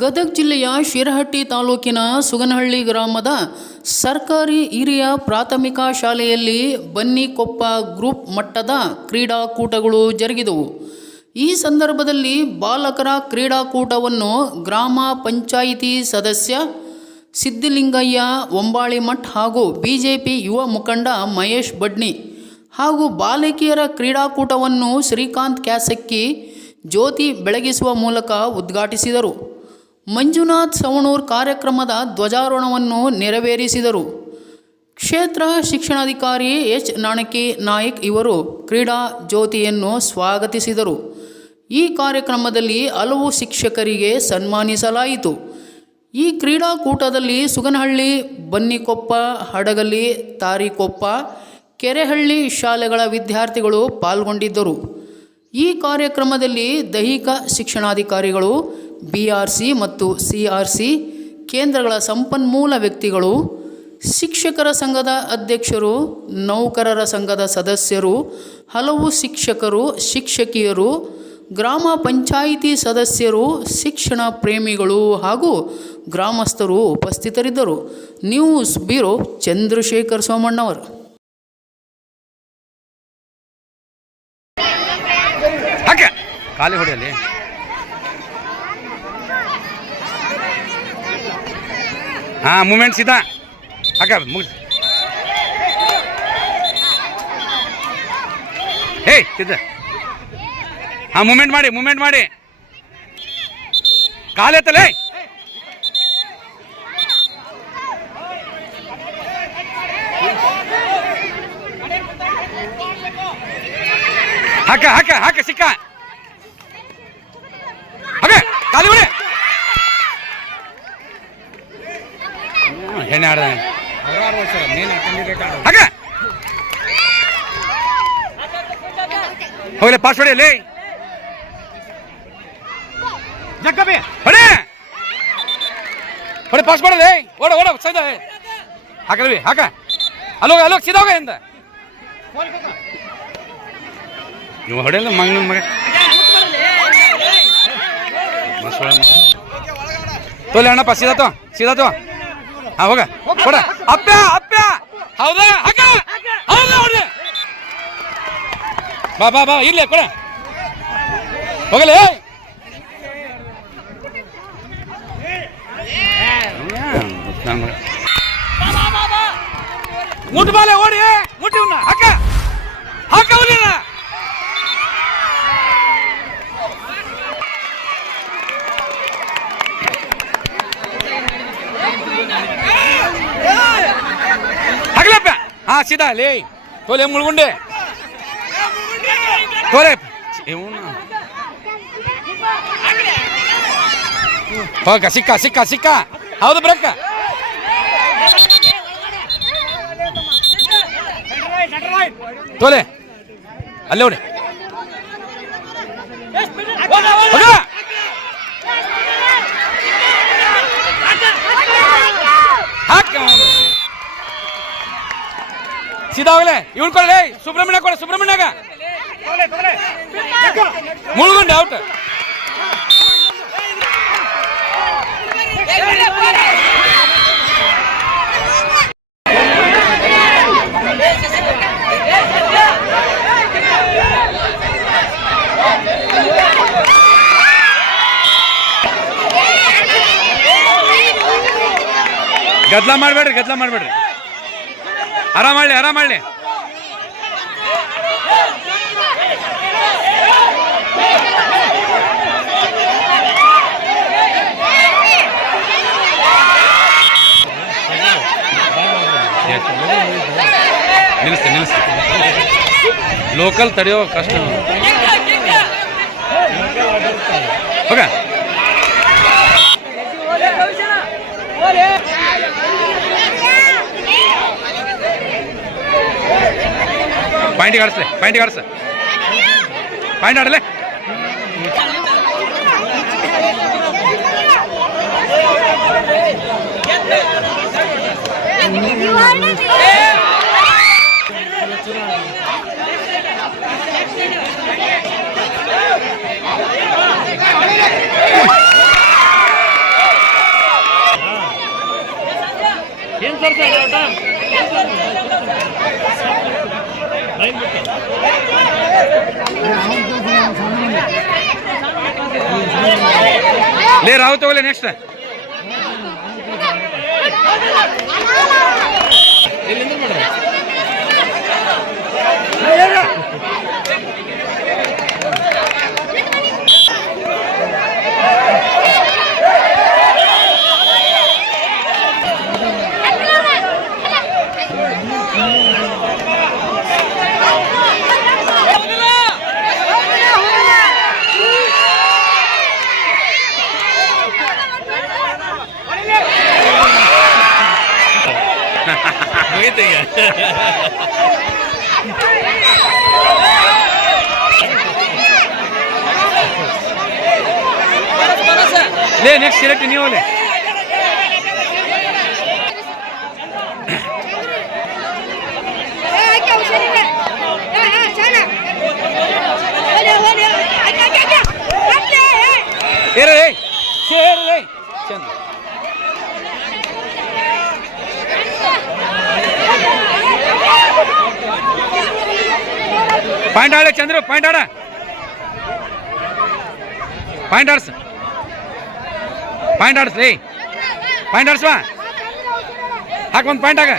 ಗದಗ ಜಿಲ್ಲೆಯ ಶಿರಹಟ್ಟಿ ತಾಲೂಕಿನ ಸುಗನಹಳ್ಳಿ ಗ್ರಾಮದ ಸರ್ಕಾರಿ ಹಿರಿಯ ಪ್ರಾಥಮಿಕ ಶಾಲೆಯಲ್ಲಿ ಬನ್ನಿಕೊಪ್ಪ ಗ್ರೂಪ್ ಮಟ್ಟದ ಕ್ರೀಡಾಕೂಟಗಳು ಜರುಗಿದವು. ಈ ಸಂದರ್ಭದಲ್ಲಿ ಬಾಲಕರ ಕ್ರೀಡಾಕೂಟವನ್ನು ಗ್ರಾಮ ಪಂಚಾಯಿತಿ ಸದಸ್ಯ ಸಿದ್ಧಲಿಂಗಯ್ಯ ಒಂಬಾಳಿಮಠ್ ಹಾಗೂ ಬಿಜೆಪಿ ಯುವ ಮುಖಂಡ ಮಹೇಶ್ ಬಡ್ನಿ ಹಾಗೂ ಬಾಲಕಿಯರ ಕ್ರೀಡಾಕೂಟವನ್ನು ಶ್ರೀಕಾಂತ್ ಕ್ಯಾಸಕ್ಕಿ ಜ್ಯೋತಿ ಬೆಳಗಿಸುವ ಮೂಲಕ ಉದ್ಘಾಟಿಸಿದರು. ಮಂಜುನಾಥ್ ಸವಣೂರ್ ಕಾರ್ಯಕ್ರಮದ ಧ್ವಜಾರೋಹಣವನ್ನು ನೆರವೇರಿಸಿದರು. ಕ್ಷೇತ್ರ ಶಿಕ್ಷಣಾಧಿಕಾರಿ ಎಚ್ ನಾಣಕಿ ನಾಯಕ್ ಇವರು ಕ್ರೀಡಾ ಜ್ಯೋತಿಯನ್ನು ಸ್ವಾಗತಿಸಿದರು. ಈ ಕಾರ್ಯಕ್ರಮದಲ್ಲಿ ಹಲವು ಶಿಕ್ಷಕರಿಗೆ ಸನ್ಮಾನಿಸಲಾಯಿತು. ಈ ಕ್ರೀಡಾಕೂಟದಲ್ಲಿ ಸುಗನಹಳ್ಳಿ, ಬನ್ನಿಕೊಪ್ಪ, ಹಡಗಲಿ, ತಾರಿಕೊಪ್ಪ, ಕೆರೆಹಳ್ಳಿ ಶಾಲೆಗಳ ವಿದ್ಯಾರ್ಥಿಗಳು ಪಾಲ್ಗೊಂಡಿದ್ದರು. ಈ ಕಾರ್ಯಕ್ರಮದಲ್ಲಿ ದೈಹಿಕ ಶಿಕ್ಷಣಾಧಿಕಾರಿಗಳು ಬಿ ಆರ್ ಸಿ ಮತ್ತು ಸಿ ಆರ್ ಸಿ ಕೇಂದ್ರಗಳ ಸಂಪನ್ಮೂಲ ವ್ಯಕ್ತಿಗಳು, ಶಿಕ್ಷಕರ ಸಂಘದ ಅಧ್ಯಕ್ಷರು, ನೌಕರರ ಸಂಘದ ಸದಸ್ಯರು, ಹಲವು ಶಿಕ್ಷಕರು, ಶಿಕ್ಷಕಿಯರು, ಗ್ರಾಮ ಪಂಚಾಯಿತಿ ಸದಸ್ಯರು, ಶಿಕ್ಷಣ ಪ್ರೇಮಿಗಳು ಹಾಗೂ ಗ್ರಾಮಸ್ಥರು ಉಪಸ್ಥಿತರಿದ್ದರು. ನ್ಯೂಸ್ ಬ್ಯೂರೋ ಚಂದ್ರಶೇಖರ್ ಸೋಮಣ್ಣವರು. ಖಾಲಿ ಹಾ, ಮೂಮೆಂಟ್ ಸೀದಾ. ಹಾಕ ಮುಗಿಸ್. ಹೇ ಸಿದ್ಧ ಹಾ, ಮೂಮೆಂಟ್ ಮಾಡಿ ಮೂಮೆಂಟ್ ಮಾಡಿ. ಕಾಲೆತ್ತಲೇ ಹಾಕ ಹಾಕ ಹಾಕ, ಸಿಕ್ಕ ಹಾಗೆ ಖಾಲಿ ಬಿಡಿ ಹೆಣ್ಣೆ ಆಡ್ದ ಪಾಸ್ವರ್ಡ್ ಹೋಗ್ಲಿ ಪಾಸ್ ಹೊಡಿಯಲ್ಲಿ ಜಕ್ಕಬಿ ಹೊಡೆ. ಹೊಡೆ ಪಾಸ್ ಮಾಡಲಿ ಓಡ ಓಡ ಸೈದ. ಹಾಕಲ್ವಿ ಹಾಕ. ಅಲ್ಲೋಗ ಅಲ್ಲೋಗ ಸೀದಾ ಹೋಗ ಎಂದ ನೀವು ಹೊಡೆಯಲ್ಲ ಮಂಗನ ಮಗ. ತೋಲೆ ಅಣ್ಣಪ್ಪ ಸೀದಾ ತೋ ಸೀದಾ ತೋ. ಹೋಗ ಕೊಡ ಅಪ್ಪ ಅಪ್ಪ ಹೌದಾ ಹಾಕ ಹೌದಾ ಹೊಡೆ ಬಾ ಬಾ ಬಾ ಇಲ್ಲೇ ಕೊಡ ಹೋಗಲೇ ಮುಟ್ಟು ಬಾಲೆ ಓಡಿ ಹಾ ಸೀದಾ ಲೇ ತೋಲೆ ಮುಳ್ಗುಂಡೆ. ತೋಲೆ. ಸಿಕ್ಕ ಸಿಕ್ಕ ಸಿಕ್ಕ ಹೌದು ಬ್ರಕ್ಕ ತೋಲೆ. ಅಲ್ಲೇ ಹೋಗ ಹಾಕ ಸೀದಾ ಹೋಗ್ಲೆ ಇವನ್ ಕೊಡಲೇ ಸುಬ್ರಹ್ಮಣ್ಯ ಕೊಡ ಸುಬ್ರಹ್ಮಣ್ಯಗ. ಮುಳುಗುಂಡೆ ಔಟ್ ಗದ್ಲ ಮಾಡಬೇಡ್ರಿ ಗದ್ಲ ಮಾಡಬೇಡ್ರಿ. ಆರಾಮ್ ಆರಾಮಳ್ಳಿ ಆರಾಮ್ ಮಾಡ್ಲಿ ನಿಲ್ಲಿಸ್ತೆ ನಿಲ್ಲಿಸ್ತೆ. ಲೋಕಲ್ ತಡೆಯೋ ಕಷ್ಟ. ಹೋಗ. ಪಾಯಿಂಟ್ ಕಾಡಿಸ್ಲೆ ಪಾಯಿಂಟ್ ಕಾಡಿಸ ಪಾಯಿಂಟ್ ಆಡಲೆ. ಏನ್ ತೋರ್ಸ ಲೇ ರಾವ್ ತಗೊಳ್ಳಿ ನೆಕ್ಸ್ಟ್ ಲೇ ನೆಕ್ಸ್ಟ್ ಸೆಲೆಕ್ಟ್ ನೀವು ಲೇ ಏರ ಸೇರ ಚಂದ. ಪಾಯಿಂಟ್ ಆಡ ಚಂದ್ರ, ಪಾಯಿಂಟ್ ಆಡ. ಪಾಯಿಂಟ್ ಆಡ್ಸ್. ಪಾಯಿಂಟ್ ಆಡ್ಸ್ ಲೇ ಪಾಯಿಂಟ್ ಆಡಿಸುವ? ಹಾಕೊಂದು ಪಾಯಿಂಟ್ ಆಗ